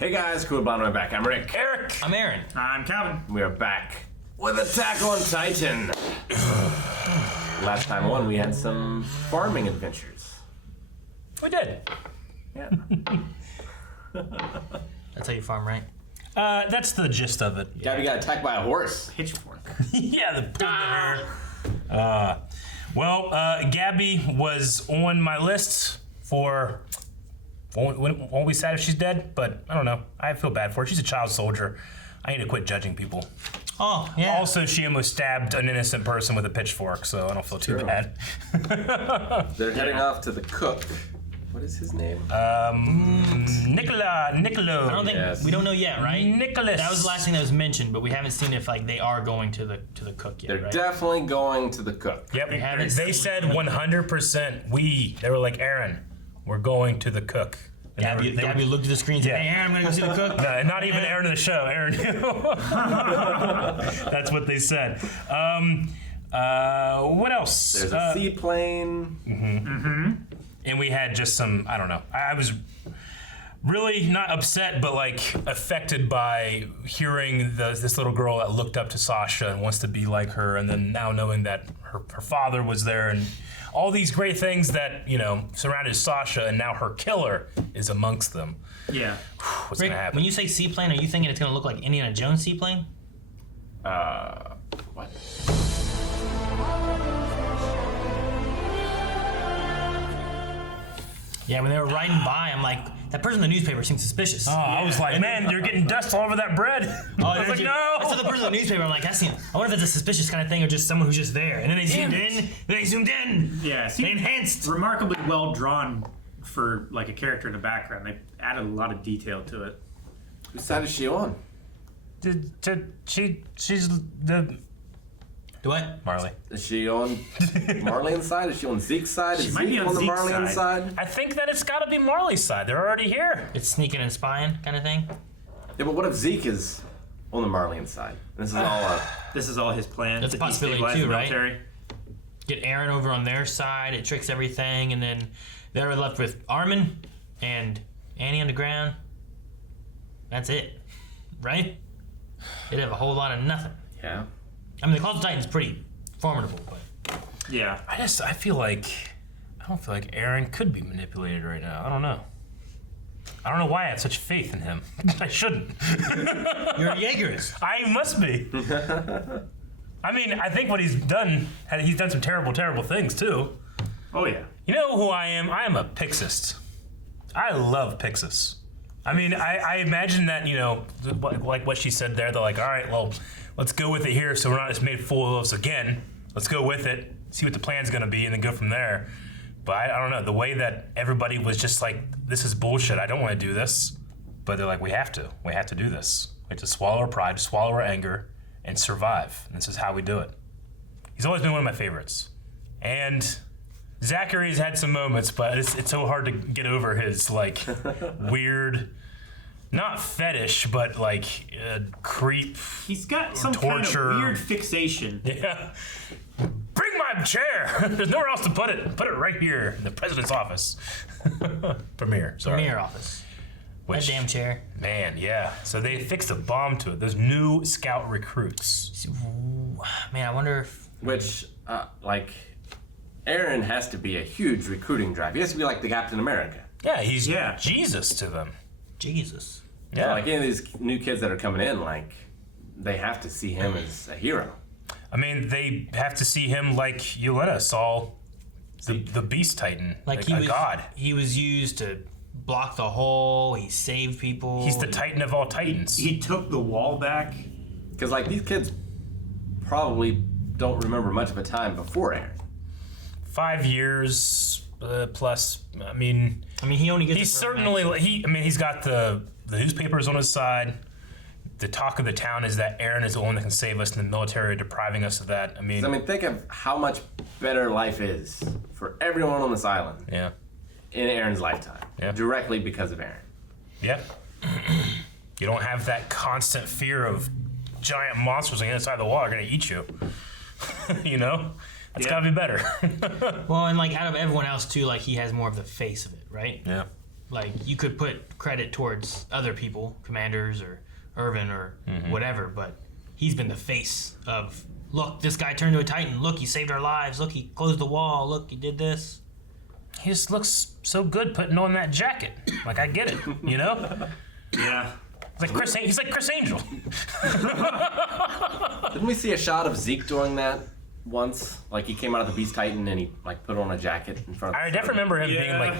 Hey guys, cool blonde right back. I'm Rick. Eric. I'm Aaron. I'm Calvin. We are back with Attack on Titan. Last time on, we had some farming adventures. We did. Yeah. That's how you farm, right? That's the gist of it. Gabby got attacked by a horse. Pitchfork. Yeah, the Gabby was on my list for. Won't be sad if she's dead, but I don't know. I feel bad for her. She's a child soldier. I need to quit judging people. Oh, yeah. Also, she almost stabbed an innocent person with a pitchfork, so I don't feel too bad. They're heading off to the cook. What is his name? Nicolo. I don't think we don't know yet, right? Nicholas. That was the last thing that was mentioned, but we haven't seen if like they are going to the cook yet. They're right? definitely going to the cook. Yep. haven't They said 100%. They were like, Aaron, we're going to the cook. And Gabby looked at the screen and said, Yeah. "Hey, Aaron, I'm going to go see the cook." No, not even Aaron in the show. Aaron. That's what they said. What else? There's a seaplane. And we had just some, I don't know. I was really not upset, but like affected by hearing this little girl that looked up to Sasha and wants to be like her, and then now knowing that her father was there and all these great things that, you know, surrounded Sasha, and now her killer is amongst them. Yeah. What's Rick, gonna happen? when you say seaplane, are you thinking it's going to look like Indiana Jones seaplane? What? Yeah, when they were riding by, I'm like, that person in the newspaper seems suspicious. Oh, I was like, man, you're getting dust all over that bread. I was like, no. I saw the person in the newspaper. I'm like, I wonder if it's a suspicious kind of thing or just someone who's just there. And then they zoomed in. Then they zoomed in. Yeah. They enhanced. Remarkably well drawn for like a character in the background. They added a lot of detail to it. Whose side is she on? She's the What? Marley. Is she on Marlene's side? Is she on Zeke's side? Is She might be Zeke on on the Zeke's Marlene side. side? I think that it's got to be Marley's side. They're already here. It's sneaking and spying kind of thing. Yeah, but what if Zeke is on the Marlene side? This is all This is all his plan. That's a to possibility destabilize too, the right? military. Get Eren over on their side. It tricks everything, and then they're left with Armin and Annie on the ground. That's it, right? They'd have a whole lot of nothing. yeah. I mean, the Call of Titan's pretty formidable, but Yeah. I don't feel like Eren could be manipulated right now. I don't know. I don't know why I have such faith in him. I shouldn't. you're a Jaegerist. I must be. I mean, I think what he's done some terrible, terrible things too. Oh yeah. You know who I am? I am a Pixist. I love Pixis. I mean, I imagine that, you know, like what she said there, they're like, all right, well, let's go with it here so we're not just made fool of us again. Let's go with it, see what the plan's going to be, and then go from there. But I don't know, the way that everybody was just like, this is bullshit, I don't want to do this. But they're like, we have to do this. We have to swallow our pride, swallow our anger, and survive. And this is how we do it. He's always been one of my favorites. And Zachary's had some moments, but it's so hard to get over his like weird, not fetish, but like creep. He's got some torture. kind of weird fixation. Yeah. Bring my chair. There's nowhere else to put it. Put it right here in the president's office. Premier. Sorry. Premier office. Which, That damn chair. Man, yeah. So they fixed a bomb to it. Those new scout recruits. Man, I wonder if Which, like, Eren has to be a huge recruiting drive. He has to be like the Captain America. Yeah, he's Yeah. Jesus to them. Jesus. Yeah. So, like, any of these new kids that are coming in, like, they have to see him as a hero. I mean, they have to see him like Yelena saw the Beast Titan, like he a was, god. He was used to block the hole. He saved people. He's the Titan of all Titans. He took the wall back. Because, like, these kids probably don't remember much of a time before Eren. 5 years plus. I mean, he only gets. he's certainly he's got the newspapers on his side. The talk of the town is that Eren is the one that can save us, and the military are depriving us of that. I mean, Think of how much better life is for everyone on this island yeah, in Eren's lifetime. Yeah. Directly because of Eren. yeah. You don't have that constant fear of giant monsters on the other side of the wall are going to eat you. You know, that's got to be better. Well, and like out of everyone else too, like he has more of the face of it, right? Yeah. like you could put credit towards other people, commanders or Irvin or whatever, but he's been the face of, look, this guy turned to a Titan. Look, he saved our lives. Look, he closed the wall. Look, he did this. He just looks so good putting on that jacket. Like, I get it, you know? Yeah. He's like Chris Angel. Didn't we see a shot of Zeke doing that once? Like he came out of the Beast Titan and he like put on a jacket in front of I definitely remember him being like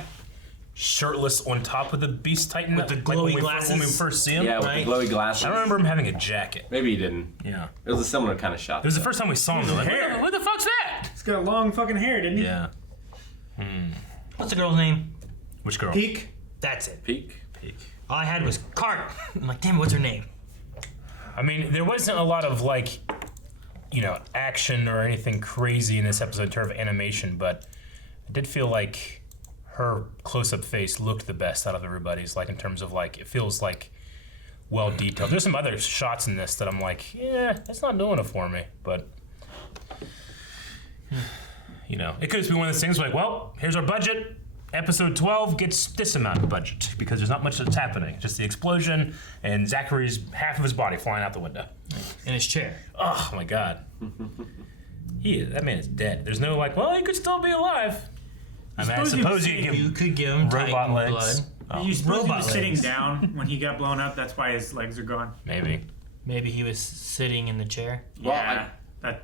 shirtless on top of the Beast Titan With the like, glowy when we glasses. first see him. Yeah, with right? the glowy glasses. I don't remember him having a jacket. Maybe he didn't. Yeah. It was a similar kind of shot. It was the first time we saw him. Though. Like, hair. what the fuck's that? He's got long fucking hair, didn't he? Yeah. What's the girl's name? Which girl? Peak. That's it. Peak. All I had was Cart. I'm like, damn, what's her name? I mean, there wasn't a lot of like, you know, action or anything crazy in this episode in terms of animation, but I did feel like her close-up face looked the best out of everybody's. Like in terms of like, it feels like well detailed. There's some other shots in this that I'm like, yeah, that's not doing it for me. But you know, it could just be one of those things like, well, here's our budget. Episode 12 gets this amount of budget because there's not much that's happening. Just the explosion and Zachary's half of his body flying out the window. In his chair. Oh my god. That man is dead. There's no like, well, he could still be alive. I mean, I suppose You could give him robot Titan legs. blood. Oh, You suppose he Robot was sitting legs. down when he got blown up? That's why his legs are gone. maybe. Maybe he was sitting in the chair. Well, Yeah,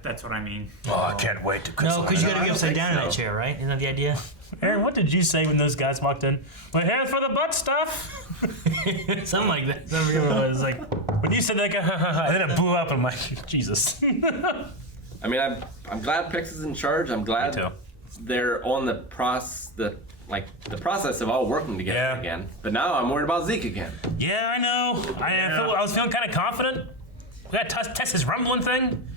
that's what I mean. Oh, I can't wait to No, because you gotta I be don't upside think down in that so. chair, right? Isn't that the idea? Aaron, what did you say when those guys walked in? We're here for the butt stuff. Something like that. I forget what it was like. When you said that, and then it blew up, I'm like, Jesus. I mean, I'm glad Pix is in charge. I'm glad Me too. they're on the process of all working together Yeah. again. But now I'm worried about Zeke again. Yeah, I know. I was feeling kind of confident. We got to test his rumbling thing.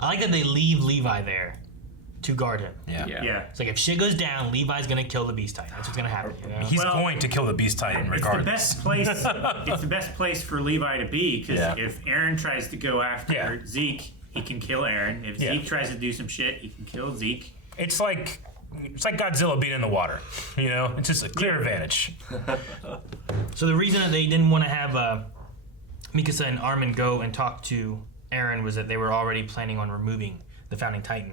I like that they leave Levi there to guard him. Yeah. It's like if shit goes down, Levi's gonna kill the Beast Titan. That's what's gonna happen. You know? He's Well, going to kill the Beast Titan It's the regardless. best place. It's the best place for Levi to be because Yeah. if Eren tries to go after Yeah. Zeke, he can kill Eren. If Yeah. Zeke tries to do some shit, he can kill Zeke. It's like Godzilla being in the water. You know, it's just a clear advantage. So the reason that they didn't want to have Mikasa and Armin go and talk to Eren was that they were already planning on removing the Founding Titan.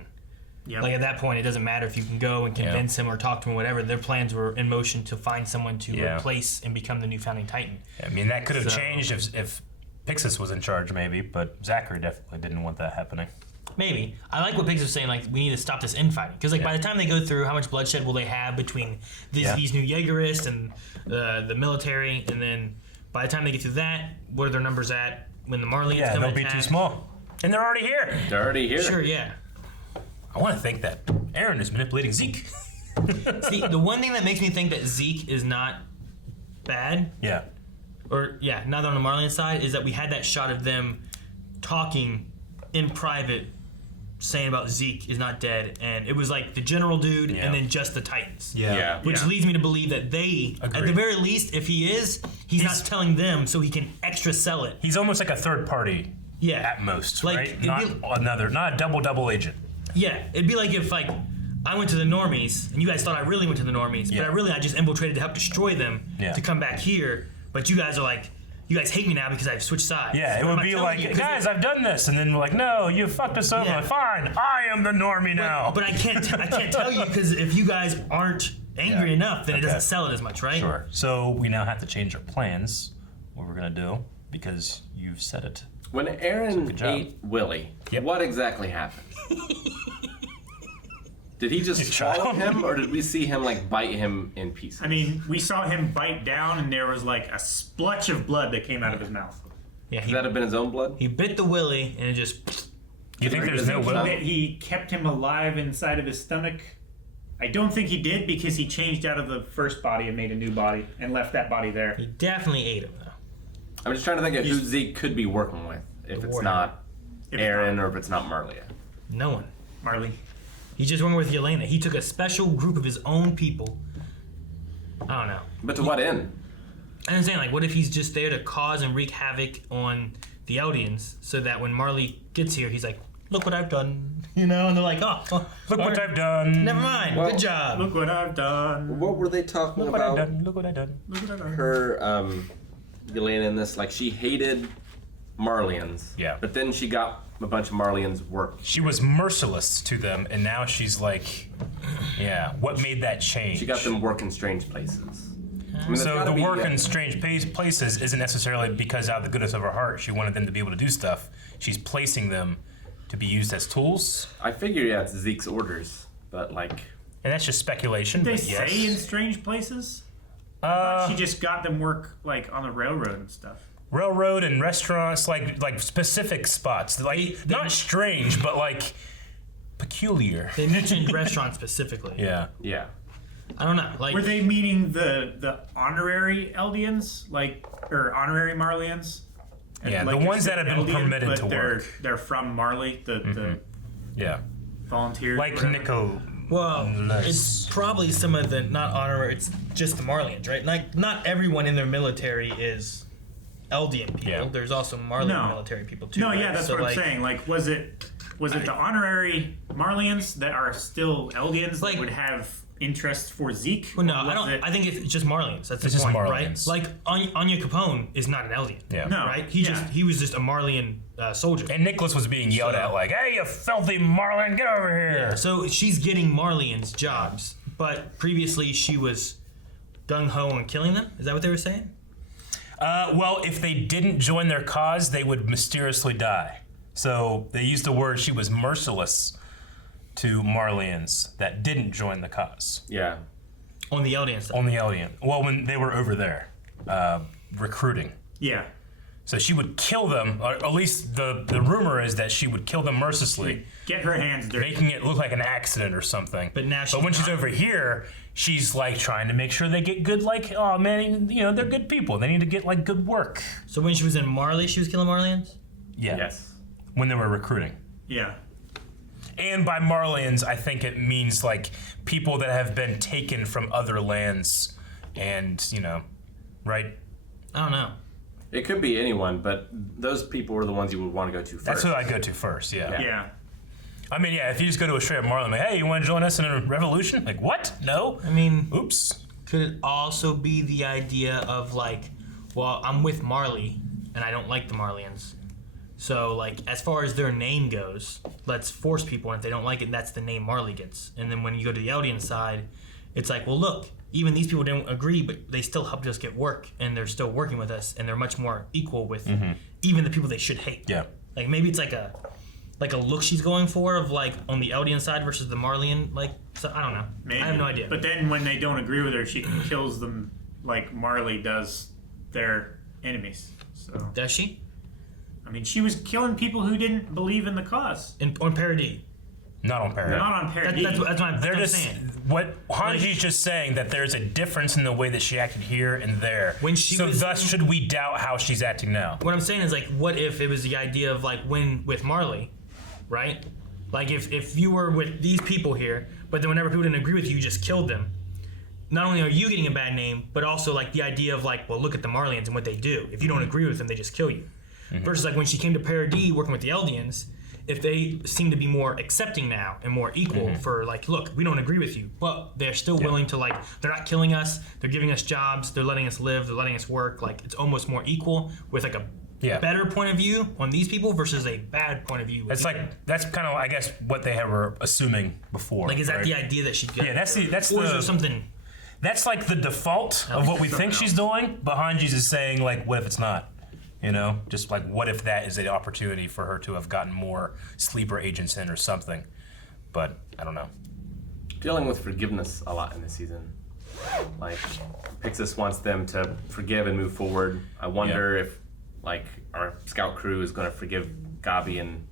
Yep. Like at that point, it doesn't matter if you can go and convince him or talk to him, or whatever. Their plans were in motion to find someone to Yeah. replace and become the new Founding Titan. I mean, that could have So- changed if Pixis was in charge, maybe, but Zachary definitely didn't want that happening. Maybe. I like what Pigs was saying, like, we need to stop this infighting. Because, like, by the time they go through, how much bloodshed will they have between these new Jaegerists and the military? And then by the time they get through that, what are their numbers at when the Marlians Yeah, come they'll and be attack? too small. And they're already here. They're already here. Sure, yeah. I want to think that Eren is manipulating Zeke. See, the one thing that makes me think that Zeke is not bad, Yeah. or, not on the Marlian side, is that we had that shot of them talking in private, saying about Zeke is not dead, and it was like the general dude Yeah. and then just the Titans. Yeah. Which leads me to believe that they, at the Agreed. very least, if he is, he's not telling them so he can extra sell it. He's almost like a third party Yeah. at most, Like, right? it'd Not a double agent. Yeah, it'd be like if like I went to the normies and you guys thought I really went to the normies, Yeah. but I just infiltrated to help destroy them Yeah. to come back here. But you guys are like, you guys hate me now because I've switched sides. Yeah, it What am would I be telling like, you? 'Cause guys, I've done this, and then we're like, no, you fucked us over. Yeah. Fine, I am the normie now. But I can't tell you because if you guys aren't angry Yeah. enough, then it Okay. doesn't sell it as much, right? Sure. So we now have to change our plans. What we're gonna do because you've said it. When Eren good job. ate Willie, Yep. what exactly happened? Did he just You child. swallow him, or did we see him like bite him in pieces? I mean, we saw him bite down, and there was like a splutch of blood that came out of his mouth. Yeah, Could that have been his own blood? he bit the willy and it just. You think there's no Does it will? That he kept him alive inside of his stomach. I don't think he did because he changed out of the first body and made a new body and left that body there. He definitely ate him though. I'm just trying to think of who Zeke could be working with. If it's Warhammer. not If Eren not or if it's not Marlia. No one. Marley. He's just working with Yelena. He took a special group of his own people. I don't know. But to what end? I'm saying, like, what if he's just there to cause and wreak havoc on the Eldians so that when Marley gets here, he's like, look what I've done, you know, and they're like, oh, Look what I've done. never mind, Well, good job. Look what I've done. What were they talking Look what I've about? done. Look what I've done. Look what I've done. Her, Yelena in this, like, she hated Marlians. Yeah. But then she got a bunch of Marlians work. She was merciless to them, and now she's like, yeah. What made that change? She got them work in strange places. I mean, there's So gotta the be, work in strange places isn't necessarily because out of the goodness of her heart she wanted them to be able to do stuff. She's placing them to be used as tools, I figure, yeah, it's Zeke's orders, but like, and that's just speculation. They but say in yes. strange places. She just got them work like on the railroad and stuff. Railroad and restaurants, like specific spots, like not strange, but like peculiar. They mentioned restaurants specifically. Yeah. yeah. I don't know. Like, Were they meaning the honorary Eldians, like, or honorary Marlians? Yeah, Like the they're ones still that have been Eldian, permitted but to they're, work. They're from Marley, the Yeah. volunteers. Like whatever. Nico. well, Nice. it's probably some of the not honorary. It's just the Marlians, right? Like, not everyone in their military is Eldian people. Yeah. There's also Marlian No. military people too. No, right? yeah, that's So, what like, I'm saying. Like, was it the honorary Marlians that are still Eldians Like- that would have interest for Zeke? Well, no, Or I was don't. it- I think it's just Marlians. That's the It's just point, Marlians. right? Like Anya Capone is not an Eldian, Yeah. No. right? Yeah. He was just a Marlian soldier. And Nicholas was being yelled at like, "Hey, you filthy Marlin, get over here!" So she's getting Marlians jobs, but previously she was gung ho on killing them. Is that what they were saying? Well, if they didn't join their cause, they would mysteriously die. So they used the word she was merciless to Marlians that didn't join the cause. Yeah. On the Eldian side. On the Alien. Well, when they were over there recruiting. Yeah. So she would kill them, or at least the rumor is that she would kill them mercilessly, Get her hands dirty. making it look like an accident or something. But now she's when she's not. over here, she's like trying to make sure they get good, like, oh man, you know, they're good people. They need to get like good work. So when she was in Marley, she was killing Marlians? Yeah. Yes. When they were recruiting. Yeah. And by Marlians, I think it means like people that have been taken from other lands and, you know, right? I don't know. It could be anyone, but those people are the ones you would want to go to first. That's who I go to first, yeah. Yeah. I mean, yeah, if you just go to a straight up Marlin, like, hey, you want to join us in a revolution? Like, what? No? I mean, Oops. could it also be the idea of like, well, I'm with Marley and I don't like the Marlians. So like, as far as their name goes, let's force people, and if they don't like it, that's the name Marley gets. And then when you go to the Eldian side, it's like, well, look, even these people don't agree, but they still helped us get work, and they're still working with us, and they're much more equal with even the people they should hate. Yeah. Like maybe it's like a look she's going for of like on the Eldian side versus the Marlian. Like, so, I don't know. Maybe. I have no idea. But then when they don't agree with her, she kills them like Marley does their enemies. So Does she? I mean, she was killing people who didn't believe in the cause. On Paradis. Not on Paradis. Not on Paradis. That's what They're I'm just saying. what Hanji's just saying that there's a difference in the way that she acted here and there. When she so was- thus should we doubt how she's acting now? What I'm saying is like, what if it was the idea of like when with Marley, right? Like if you were with these people here, but then whenever people didn't agree with you, you just killed them. Not only are you getting a bad name, but also like the idea of like, well, look at the Marlians and what they do. If you don't agree with them, they just kill you. Versus like when she came to Paradis working with the Eldians, if they seem to be more accepting now and more equal for like, look, we don't agree with you, but they're still willing to like, they're not killing us, they're giving us jobs, they're letting us live, they're letting us work. Like it's almost more equal with like a better point of view on these people versus a bad point of view. It's like that's kind of I guess what they were assuming before. like, is that right? the idea that she got? Yeah, that's or is there something? That's like the default of what we think she's doing, but Hanji's is saying like, what if it's not? You know, just like what if that is an opportunity for her to have gotten more sleeper agents in or something? But I don't know. Dealing with forgiveness a lot in this season. Like, Pixis wants them to forgive and move forward. I wonder if, like, our scout crew is going to forgive Gabi, and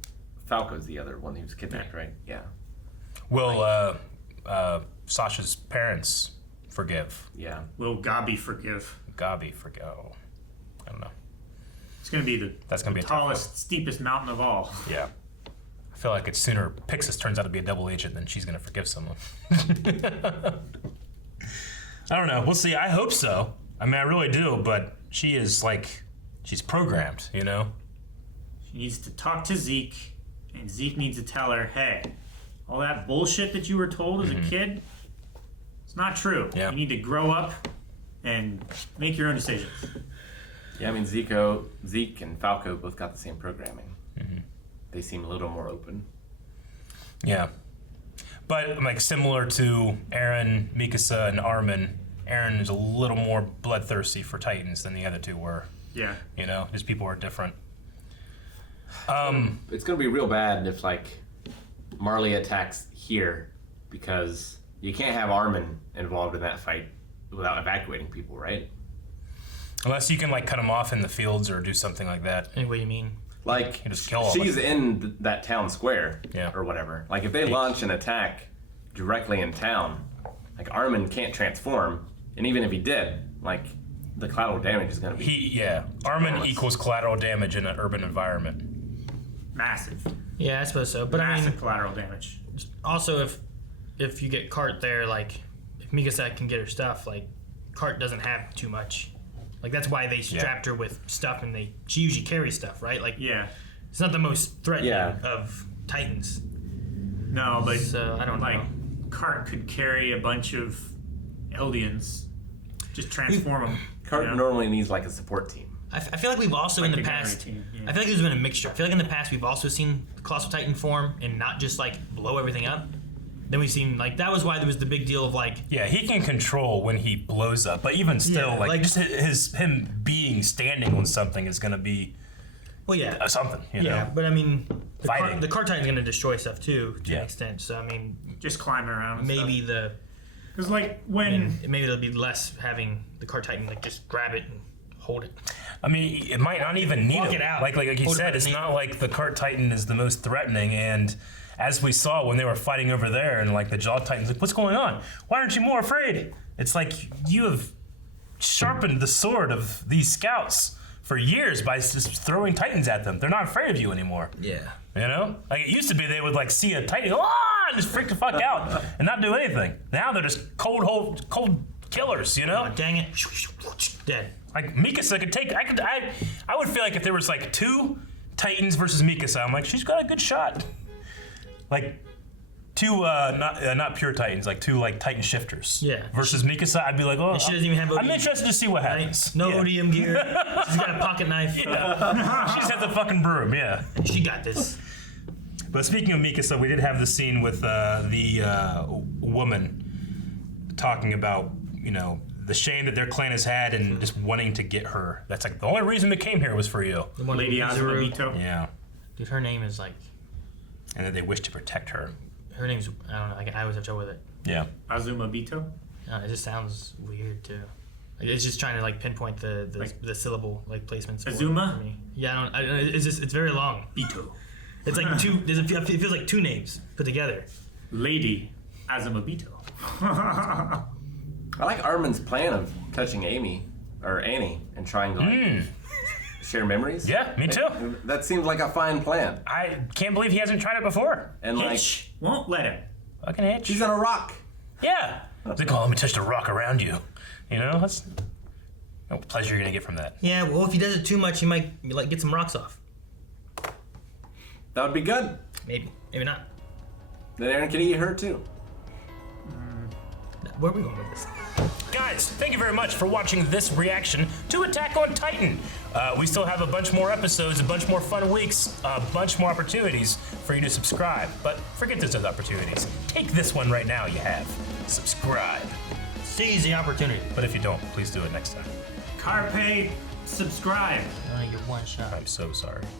Falco's the other one who's kidnapped, right? Yeah. Will Sasha's parents forgive? Yeah. Will Gabi forgive? Gabi forgive? Oh, I don't know. It's going to be That's gonna be a tough tallest, steepest mountain of all. Yeah. I feel like it's sooner Pixis turns out to be a double agent than she's going to forgive someone. I don't know. We'll see. I hope so. I mean, I really do, but she is like, she's programmed, you know? She needs to talk to Zeke And Zeke needs to tell her, hey, all that bullshit that you were told as a kid, it's not true. Yeah. You need to grow up and make your own decisions. Yeah, I mean, Zeke and Falco both got the same programming. They seem a little more open. Yeah. But like similar to Eren, Mikasa, and Armin, Eren is a little more bloodthirsty for Titans than the other two were. Yeah. You know, his people are different. It's gonna be real bad if like Marley attacks here, because you can't have Armin involved in that fight without evacuating people, right? Unless you can like cut them off in the fields or do something like that. Hey, what do you mean? Like, You just kill all she's of in that town square, Yeah. or whatever. Like, if they launch an attack directly in town, like Armin can't transform, and even if he did, like the collateral damage is gonna be. Armin Enormous. equals collateral damage in an urban environment. Massive. Yeah, I suppose so. But I Massive mean, collateral damage. also if you get Cart there, like if Mikasa can get her stuff, like Cart doesn't have too much. Like that's why they strapped her with stuff, and she usually carries stuff, right? Like Yeah. it's not the most threatening Yeah. of Titans. No, but So I don't like know. Cart could carry a bunch of Eldians. Just transform them. Cart normally needs like a support team. I feel like we've also in the the gunnery past. team, yeah. I feel like there's been a mixture. I feel like in the past we've also seen the Colossal Titan form and not just like blow everything up. Then we've seen like that was why there was the big deal of like Yeah, he can control when he blows up, but even still, Yeah, like like- just him being standing on something is gonna be well yeah something. You yeah know? but I mean Fighting. the Cart Titan's gonna destroy stuff too to Yeah. an extent. So I mean Just climbing around. And maybe Because like when maybe it'll be less having the Cart Titan like just grab it and hold it. I mean, it might not even need Walk him. it out. Like he Hold it said, by it's the knee. not like the Cart Titan is the most threatening. And as we saw when they were fighting over there, and like the Jaw Titan's like, "What's going on? Why aren't you more afraid?" It's like you have sharpened the sword of these scouts for years by just throwing Titans at them. They're not afraid of you anymore. Yeah. You know, like it used to be, they would like see a Titan, and just freak the fuck out and not do anything. Now they're just cold killers. You know. Oh, dang it! Dead. Like Mikasa could take. I would feel like if there was like two Titans versus Mikasa, I'm like, she's got a good shot. Like two not pure Titans, like two like Titan shifters. Yeah. Versus Mikasa, I'd be like, oh, She doesn't even have I'm ODM. interested to see what happens. No Yeah. ODM gear. She's got a pocket knife. She just has a fucking broom. Yeah. She got this. But speaking of Mikasa, we did have the scene with the woman talking about, you know, the shame that their clan has had and just wanting to get her. That's like the only reason we came here was for you. The one Lady with Azuma Mizuru. Mito. Yeah. Dude, her name is like. And that they wish to protect her. Her name's I don't know. Like I always have trouble with it. Yeah. Azuma Mito. It just sounds weird too. Like, it's just trying to like pinpoint the Like- syllable like placements. Azuma? For me. Yeah, I don't. It's just it's very long. Mito. It's like two. It feels like two names put together. Lady Azuma Mito. I like Armin's plan of touching Annie and trying to like, share memories. Yeah, me too. That seems like a fine plan. I can't believe he hasn't tried it before. And like, Hitch won't let him. Fucking itch. she's on a rock. Yeah. It's like, oh, let me touch the rock around you. You know, that's no pleasure you're gonna get from that. Yeah. Well, if he does it too much, he might like get some rocks off. That would be good. Maybe. Maybe not. Then Eren could eat her too. Where are we going with this? Guys, thank you very much for watching this reaction to Attack on Titan. We still have a bunch more episodes, a bunch more fun weeks, a bunch more opportunities for you to subscribe. But forget those other opportunities. Take this one right now you have. Subscribe. Seize the opportunity. But if you don't, please do it next time. Carpe subscribe. You're one shot. I'm so sorry.